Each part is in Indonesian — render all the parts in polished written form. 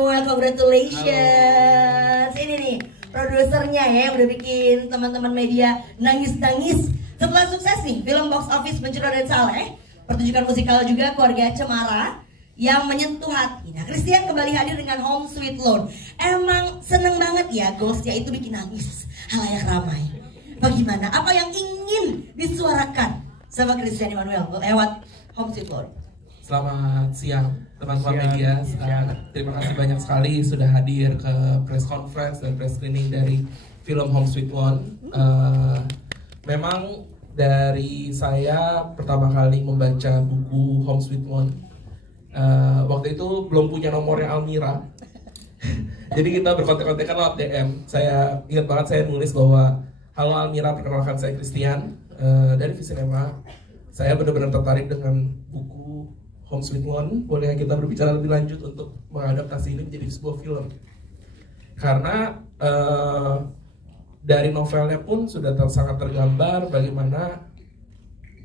Immanuel, congratulations. Ini nih produsernya ya yang udah bikin teman-teman media nangis-nangis setelah sukses nih film box office Mencuri Raden Saleh, pertunjukan musikal juga Keluarga Cemara yang menyentuh hati. Nah, Christian kembali hadir dengan Home Sweet Loan. Emang seneng banget ya, goalsnya itu bikin nangis halayak ramai. Bagaimana? Apa yang ingin disuarakan sama Christian Immanuel lewat Home Sweet Loan? Selamat siang teman-teman media. Terima kasih banyak sekali sudah hadir ke press conference dan press screening dari film Home Sweet Loan. Memang dari saya pertama kali membaca buku Home Sweet Loan, waktu itu belum punya nomornya Almira. Jadi kita berkontak-kontakan lewat DM. Saya ingat banget saya nulis bahwa, halo Almira, perkenalkan saya Christian dari Visinema. Saya benar-benar tertarik dengan buku Home Sweet Loan. Boleh kita berbicara lebih lanjut untuk mengadaptasi ini menjadi sebuah film? Karena dari novelnya pun sudah sangat tergambar bagaimana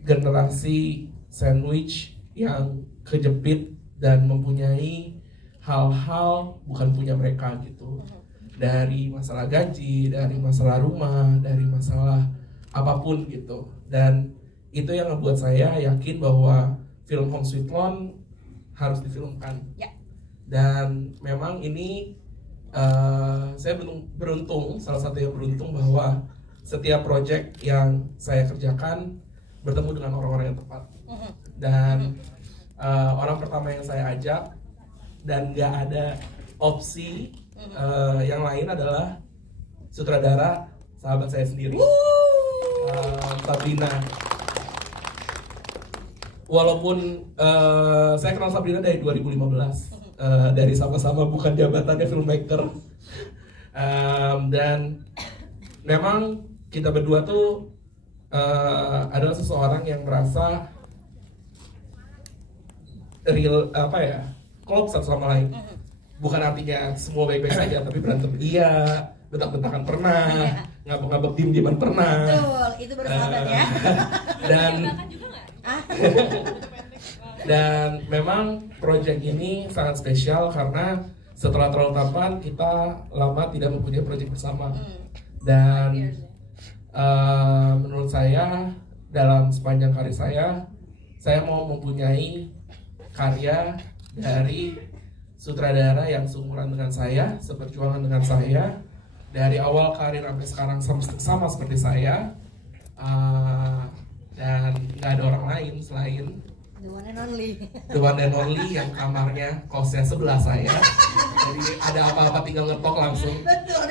generasi sandwich yang kejepit dan mempunyai hal-hal bukan punya mereka gitu. Dari masalah gaji, dari masalah rumah, dari masalah apapun gitu. Dan itu yang membuat saya yakin bahwa film Home Sweet Loan harus difilmkan. Ya. Dan memang ini saya beruntung, salah satu yang beruntung bahwa setiap project yang saya kerjakan bertemu dengan orang-orang yang tepat. Dan orang pertama yang saya ajak dan gak ada opsi yang lain adalah sutradara sahabat saya sendiri, Sabrina. Walaupun saya kenal Sabrina dari 2015, dari sama-sama bukan jabatannya filmmaker, dan memang kita berdua tuh adalah seseorang yang merasa real, klop satu sama lain. Bukan artinya semua baik-baik saja, tapi berantem iya, bentak-bentakan pernah, ngabek-ngabek diem-dieman pernah. Betul, itu bersahabat ya. Dan memang project ini sangat spesial karena setelah Terlalu Tampan kita lama tidak mempunyai project bersama. Dan menurut saya dalam sepanjang karir saya mau mempunyai karya dari sutradara yang seumuran dengan saya, seperjuangan dengan saya, dari awal karir sampai sekarang sama seperti saya, dan nggak ada orang lain selain The one and only. The one and only yang kamarnya kosnya sebelah saya. Jadi ada apa-apa tinggal ngetok langsung. Betul,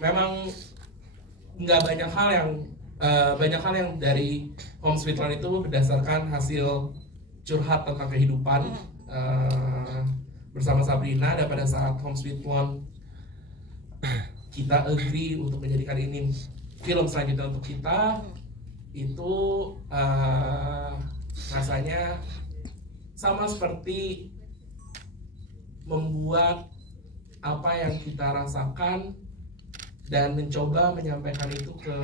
memang nggak banyak hal yang dari Home Sweet Loan itu berdasarkan hasil curhat tentang kehidupan bersama Sabrina. Dan pada saat Home Sweet Loan kita agree untuk menjadikan ini film selanjutnya untuk kita, itu rasanya sama seperti membuat apa yang kita rasakan dan mencoba menyampaikan itu ke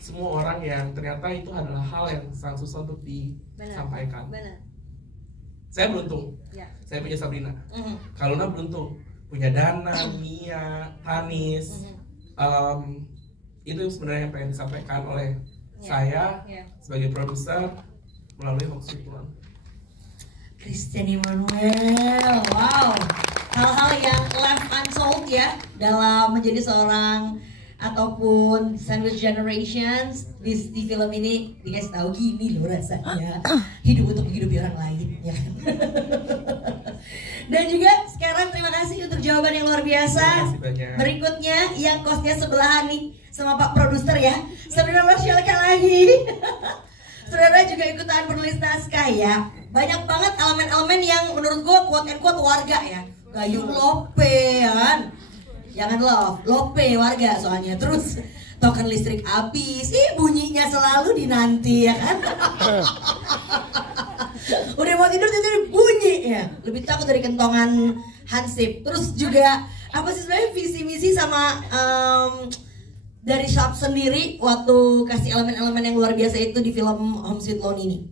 semua orang yang ternyata itu adalah hal yang sangat susah untuk disampaikan. Benar. Saya beruntung, saya punya Sabrina. Kaluna beruntung, punya Dana, Mia, Tanis. Itu sebenarnya yang pengen disampaikan oleh saya sebagai produser melalui Home Sweet Loan. Christian Immanuel, wow, hal-hal yang left untold ya dalam menjadi seorang ataupun sandwich generations di film ini. Dikasih tahu gini loh rasanya hidup untuk menghidupi orang lain ya kan. Dan juga sekarang terima kasih untuk jawaban yang luar biasa. Berikutnya yang kosnya sebelahan nih sama Pak Produser ya, Sabrina Marsyalka lagi. Saudara juga ikutan menulis naskah ya. Banyak banget elemen-elemen yang menurut gue quote and quote warga ya. Gayung lope ya kan. Jangan lope warga soalnya. Terus token listrik habis, bunyinya selalu dinanti ya kan. Udah mau tidur bunyi ya. Lebih takut dari kentongan Hansip. Terus juga apa sih sebenarnya visi misi sama dari Shop sendiri waktu kasih elemen-elemen yang luar biasa itu di film Home Sweet Loan ini?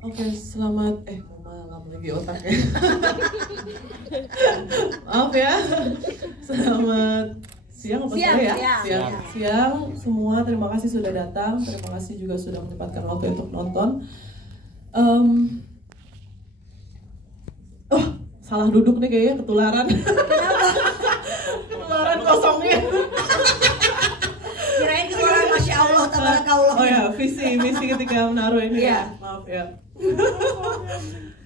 Oke, selamat malam lagi grogi otaknya. Maaf ya. Selamat siang apa sore ya? Siang semua, terima kasih sudah datang. Terima kasih juga sudah menyempatkan waktu untuk nonton. Salah duduk nih kayaknya, ketularan. Ketularan kosongnya. Kirain ketularan, Masya Allah, tabarakallah. Oh ya, visi ketika menaruh ini ya. Maaf ya.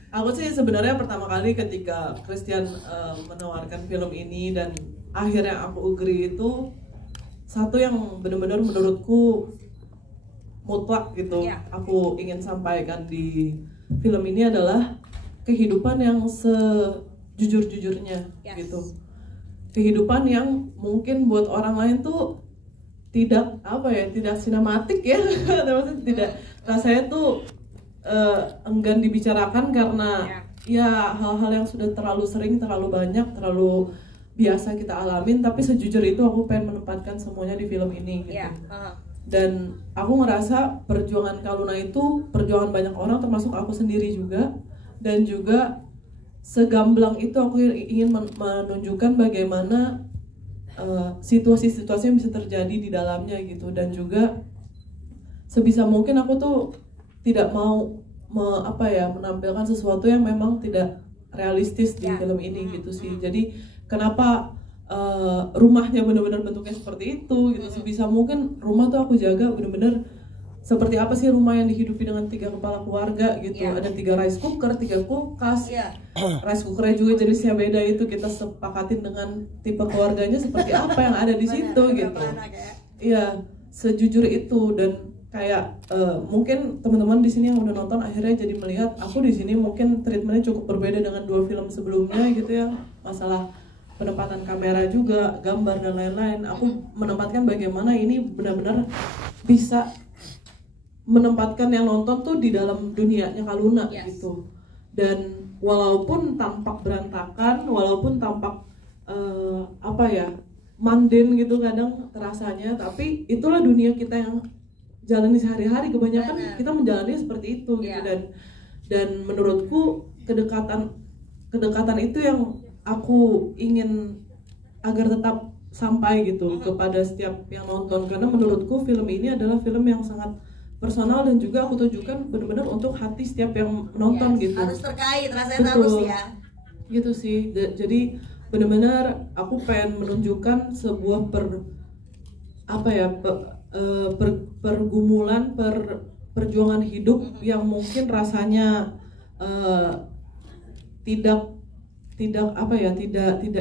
Aku sih sebenarnya pertama kali ketika Christian menawarkan film ini dan akhirnya aku agree, itu satu yang benar-benar menurutku mutlak gitu. Aku ingin sampaikan di film ini adalah kehidupan yang sejujur-jujurnya gitu. Kehidupan yang mungkin buat orang lain tuh tidak tidak sinematik ya. Tidak, rasanya tuh enggan dibicarakan karena ya hal-hal yang sudah terlalu sering, terlalu banyak, terlalu biasa kita alamin. Tapi sejujur itu aku pengen menempatkan semuanya di film ini gitu. Dan aku ngerasa perjuangan Kak Luna itu perjuangan banyak orang, termasuk aku sendiri juga. Dan juga segamblang itu aku ingin menunjukkan bagaimana situasi-situasi yang bisa terjadi di dalamnya gitu. Dan juga sebisa mungkin aku tuh tidak mau menampilkan sesuatu yang memang tidak realistis di film ini gitu sih. Jadi kenapa rumahnya benar-benar bentuknya seperti itu gitu. Sebisa mungkin rumah tuh aku jaga benar-benar seperti apa sih rumah yang dihidupi dengan 3 kepala keluarga gitu. Ada 3 rice cooker, 3 kulkas. Rice cookernya juga jenisnya beda, itu kita sepakatin dengan tipe keluarganya seperti apa yang ada di situ gitu. Iya, sejujur itu. Dan kayak mungkin teman-teman di sini yang udah nonton akhirnya jadi melihat aku di sini mungkin treatmentnya cukup berbeda dengan 2 film sebelumnya gitu ya. Masalah penempatan kamera juga, gambar dan lain-lain. Aku menempatkan bagaimana ini benar-benar bisa menempatkan yang nonton tuh di dalam dunianya Kak Luna gitu. Dan walaupun tampak berantakan, walaupun tampak mundane gitu kadang terasanya, tapi itulah dunia kita yang jalani sehari-hari. Kebanyakan kita menjalani seperti itu gitu. Dan menurutku kedekatan itu yang aku ingin agar tetap sampai gitu kepada setiap yang nonton, karena menurutku film ini adalah film yang sangat personal dan juga aku tujukan benar-benar untuk hati setiap yang menonton gitu. Harus terkait, rasanya harus ya. Gitu sih. Jadi benar-benar aku pengen menunjukkan sebuah pergumulan, perjuangan hidup yang mungkin rasanya tidak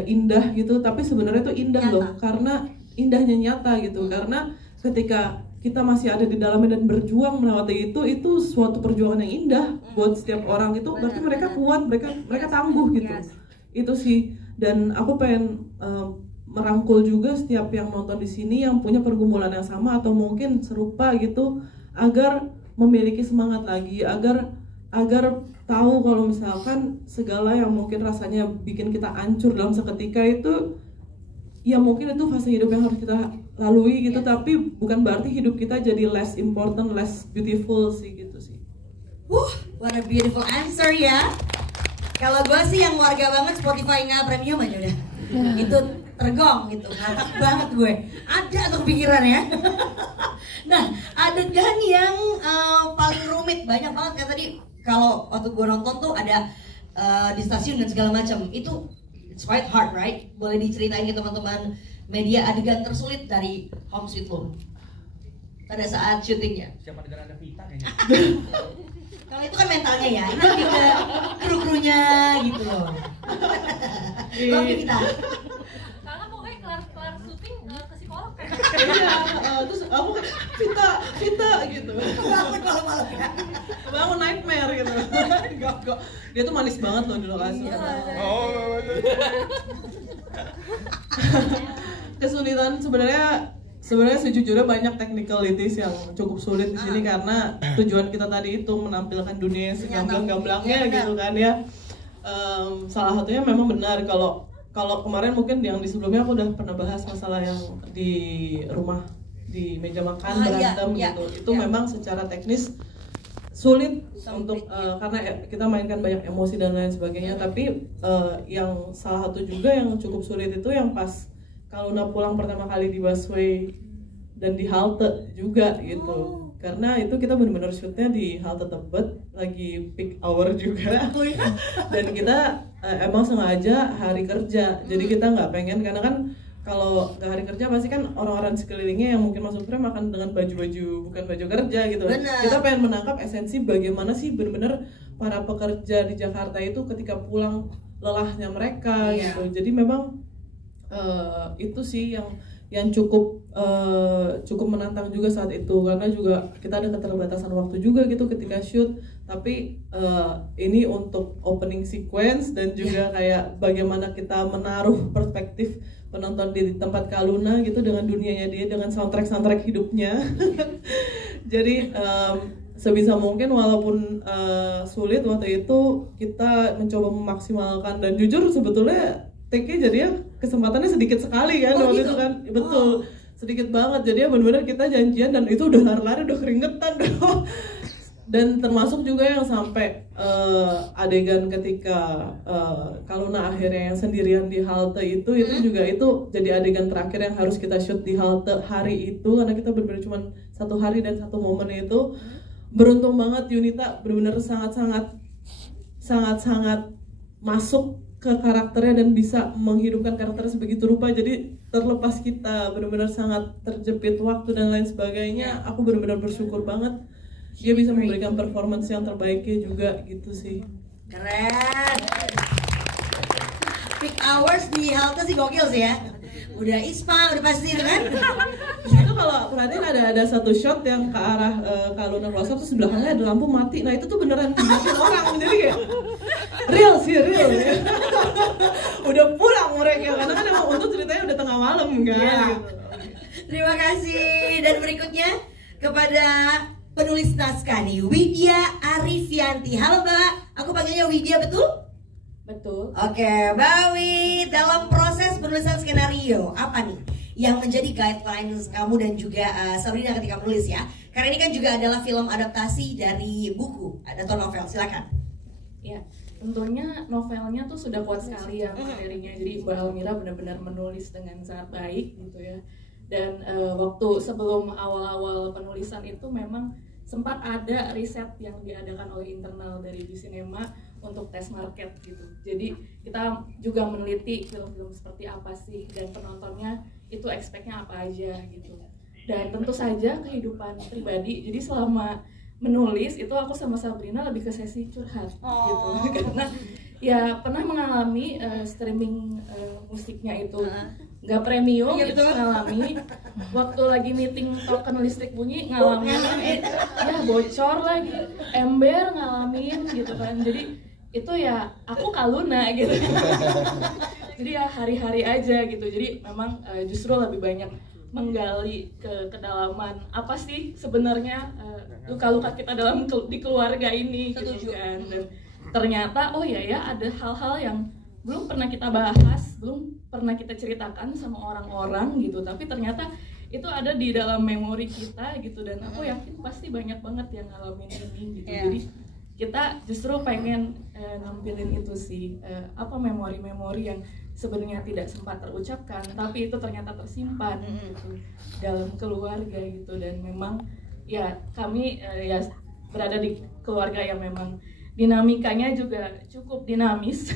indah gitu, tapi sebenarnya itu indah loh, karena indahnya nyata gitu. Karena ketika kita masih ada di dalamnya dan berjuang melewati itu suatu perjuangan yang indah buat setiap orang. Itu berarti mereka kuat, mereka tangguh gitu. Itu sih. Dan aku pengen merangkul juga setiap yang nonton di sini yang punya pergumulan yang sama atau mungkin serupa gitu, agar memiliki semangat lagi, agar tahu kalau misalkan segala yang mungkin rasanya bikin kita hancur dalam seketika itu ya mungkin itu fase hidup yang harus kita lalui gitu, tapi bukan berarti hidup kita jadi less important, less beautiful sih gitu sih. What a beautiful answer ya. Kalau gue sih yang warga banget Spotify nggak premium aja udah. Itu tergong gitu, ngakak banget gue. Ada tuh pikiran ya. Nah, adegan yang paling rumit banyak banget kayak tadi. Kalau waktu gue nonton tuh ada di stasiun dan segala macam, itu it's quite hard, right? Boleh diceritain ke teman-teman media adegan tersulit dari Home Sweet Home pada saat syutingnya. Siapa adegan ada Vita kayaknya. Kalau itu kan mentalnya ya, ini lebih ke kru-krunya gitu loh. Lebih kita. Karena pokoknya kelar syuting ke psikolog kan. Iya, terus aku Vita gitu. Bangun malam-malam ya. Bangun nightmare gitu. Enggak. Dia tuh manis banget loh di lokasi. Kesulitan sebenarnya sejujurnya banyak technicalities yang cukup sulit di sini karena tujuan kita tadi itu menampilkan dunia yang segamblang-gamblangnya gitu kan ya. Salah satunya memang benar kalau kemarin mungkin yang di sebelumnya aku udah pernah bahas masalah yang di rumah di meja makan berantem gitu. Itu memang secara teknis sulit untuk karena kita mainkan banyak emosi dan lain sebagainya. Tapi yang salah satu juga yang cukup sulit itu yang pas Kaluna pulang pertama kali di busway dan di halte juga gitu. Karena itu kita benar-benar shootnya di halte Tebet, lagi peak hour juga. Dan kita emang sengaja hari kerja, jadi kita nggak pengen, karena kan kalau nggak hari kerja pasti kan orang-orang sekelilingnya yang mungkin masuk frame akan dengan baju-baju bukan baju kerja gitu. Bener. Kita pengen menangkap esensi bagaimana sih benar-benar para pekerja di Jakarta itu ketika pulang lelahnya mereka gitu. Jadi memang itu sih yang cukup menantang juga saat itu, karena juga kita ada keterbatasan waktu juga gitu ketika shoot. Tapi ini untuk opening sequence dan juga kayak bagaimana kita menaruh perspektif penonton di tempat Kaluna gitu dengan dunianya dia, dengan soundtrack hidupnya. Jadi sebisa mungkin walaupun sulit waktu itu kita mencoba memaksimalkan, dan jujur sebetulnya take-nya jadinya kesempatannya sedikit sekali kan waktu gitu? Itu kan betul sedikit banget, jadi benar-benar kita janjian dan itu udah lari-lari udah keringetan dan termasuk juga yang sampai adegan ketika Kaluna akhirnya yang sendirian di halte itu juga itu jadi adegan terakhir yang harus kita shoot di halte hari itu, karena kita benar-benar cuma satu hari dan satu momen itu. Beruntung banget Yunita benar-benar sangat masuk ke karakternya dan bisa menghidupkan karakternya sebegitu rupa. Jadi terlepas kita benar-benar sangat terjepit waktu dan lain sebagainya, aku benar-benar bersyukur banget dia bisa memberikan performance yang terbaiknya juga gitu sih. Keren. Peak hours di halte sih gokil sih ya. Udah ISPA, udah pasti itu kan. Itu kalau perhatiin ada satu shot yang ke arah Kaluna close up, terus sebelahnya ada lampu mati. Nah itu tuh beneran bikin orang, jadi kayak real. Udah pulang mereka, karena kan emang untuk ceritanya udah tengah malam kan. Yeah. Terima kasih. Dan berikutnya kepada penulis naskah nih, Widya Arifianti. Halo Mbak, aku panggilnya Widya, betul? Betul. Oke, Mbak Wid, dalam proses penulisan skenario, apa nih yang menjadi guidelines kamu dan juga Sabrina ketika menulis ya? Karena ini kan juga adalah film adaptasi dari buku atau novel, silakan. Ya, tentunya novelnya tuh sudah kuat sekali ya materinya. Jadi Mbak Almira benar-benar menulis dengan sangat baik gitu ya. Dan waktu sebelum awal-awal penulisan itu memang sempat ada riset yang diadakan oleh internal dari Bisinema untuk tes market gitu. Jadi kita juga meneliti film-film seperti apa sih dan penontonnya itu expect-nya apa aja gitu. Dan tentu saja kehidupan pribadi. Jadi selama menulis itu aku sama Sabrina lebih ke sesi curhat gitu. Karena ya pernah mengalami streaming musiknya itu nggak premium, itu ngalami waktu lagi meeting token listrik bunyi ngalamin ya bocor lagi, ember ngalamin gitu kan. Jadi itu ya aku Kaluna gitu. Jadi ya hari-hari aja gitu. Jadi memang justru lebih banyak menggali ke kedalaman apa sih sebenarnya luka-luka kita di keluarga ini gitu kan. Dan ternyata oh ya ada hal-hal yang belum pernah kita bahas, belum pernah kita ceritakan sama orang-orang gitu, tapi ternyata itu ada di dalam memori kita gitu. Dan aku yakin pasti banyak banget yang ngalamin ini gitu. Jadi kita justru pengen nampilin itu sih, apa memori-memori yang sebenarnya tidak sempat terucapkan tapi itu ternyata tersimpan gitu dalam keluarga gitu. Dan memang ya kami ya berada di keluarga yang memang dinamikanya juga cukup dinamis.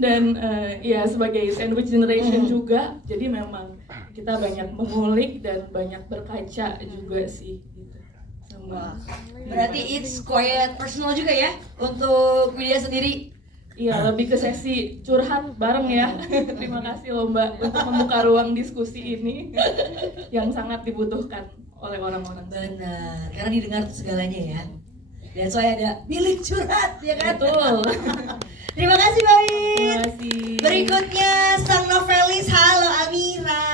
Dan ya sebagai sandwich generation juga, jadi memang kita banyak mengulik dan banyak berkaca juga sih gitu. Berarti it's quite personal juga ya untuk Widya sendiri. Iya, lebih ke sesi curhat bareng ya. Terima kasih loh Mbak untuk membuka ruang diskusi ini yang sangat dibutuhkan oleh orang-orang. Benar, karena didengar tuh segalanya ya. Dan saya ada milik curhat, ya kan? Betul. Terima kasih Mbak Wid. Terima kasih. Berikutnya sang novelis, halo Amira.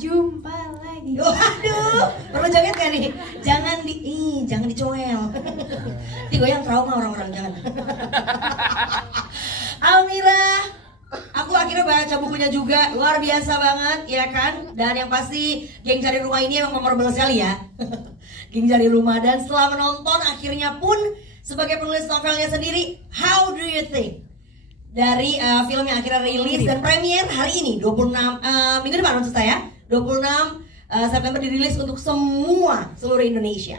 Jumpa lagi. Waduh, perlu joget gak nih? Jangan dicoel. Nanti goyang trauma orang-orang, jangan. Amira, aku akhirnya baca bukunya juga, luar biasa banget, ya kan? Dan yang pasti geng cari rumah ini emang memorable sekali ya. Geng Jari Rumah. Dan setelah menonton akhirnya pun sebagai penulis novelnya sendiri, how do you think dari film yang akhirnya rilis dan premier hari ini 26 minggu depan maksud saya 26 September dirilis untuk seluruh Indonesia.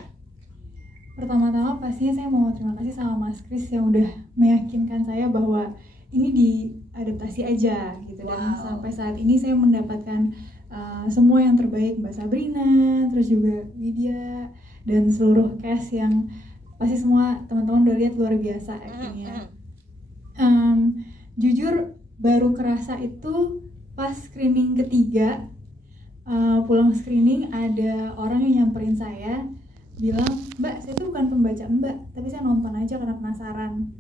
Pertama-tama pastinya saya mau terima kasih sama Mas Kris yang udah meyakinkan saya bahwa ini diadaptasi aja gitu. Dan sampai saat ini saya mendapatkan semua yang terbaik, Mbak Sabrina, terus juga Widya dan seluruh cast yang pasti semua teman-teman udah lihat luar biasa actingnya. Jujur baru kerasa itu pas screening ketiga, pulang screening ada orang yang nyamperin saya bilang, Mbak, saya tuh bukan pembaca Mbak, tapi saya nonton aja karena penasaran.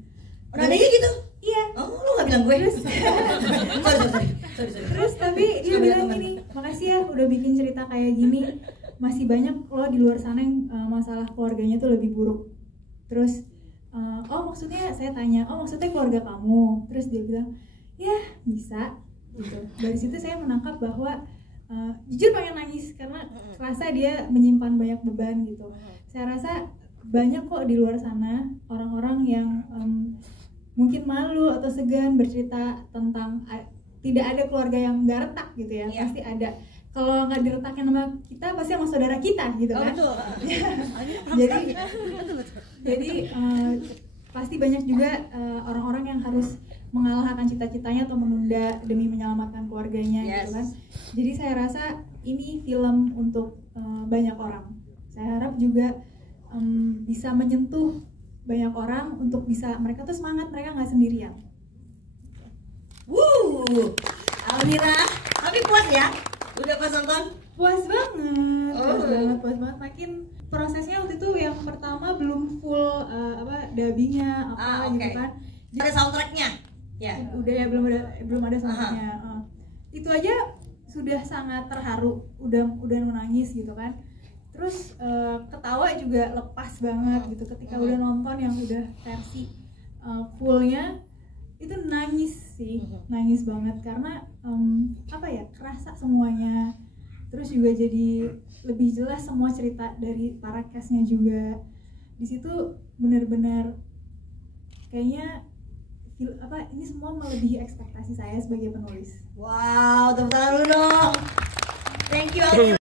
Udah ada gitu? Iya. Oh, lu gak bilang gue? sorry. Terus tapi dia bilang gini, makasih ya udah bikin cerita kayak gini. Masih banyak loh di luar sana yang masalah keluarganya tuh lebih buruk. Terus, oh maksudnya saya tanya, oh maksudnya keluarga kamu? Terus dia bilang, ya bisa. Gitu. Dari situ saya menangkap bahwa jujur pengen nangis karena rasa dia menyimpan banyak beban gitu. Saya rasa banyak kok di luar sana orang-orang yang mungkin malu atau segan bercerita tentang tidak ada keluarga yang nggak retak gitu ya. Pasti ada. Kalau nggak diretakin sama kita pasti sama saudara kita gitu kan. jadi pasti banyak juga orang-orang yang harus mengalahkan cita-citanya atau menunda demi menyelamatkan keluarganya gitu kan. Jadi saya rasa ini film untuk banyak orang. Saya harap juga bisa menyentuh banyak orang untuk bisa mereka tuh semangat, mereka nggak sendirian. Almira, tapi puas ya? Udah pas nonton? Puas banget, puas banget. Makin prosesnya waktu itu yang pertama belum full dubbingnya gitu kan. Ada soundtracknya? Ya. Udah ya belum ada soundtracknya. Itu aja sudah sangat terharu, udah menangis gitu kan. Terus ketawa juga lepas banget gitu ketika udah nonton yang udah versi fullnya itu nangis banget karena kerasa semuanya. Terus juga jadi lebih jelas semua cerita dari para castnya juga. Di situ benar-benar kayaknya ini semua melebihi ekspektasi saya sebagai penulis. Wow, tepuk tangan dulu dong. Thank you.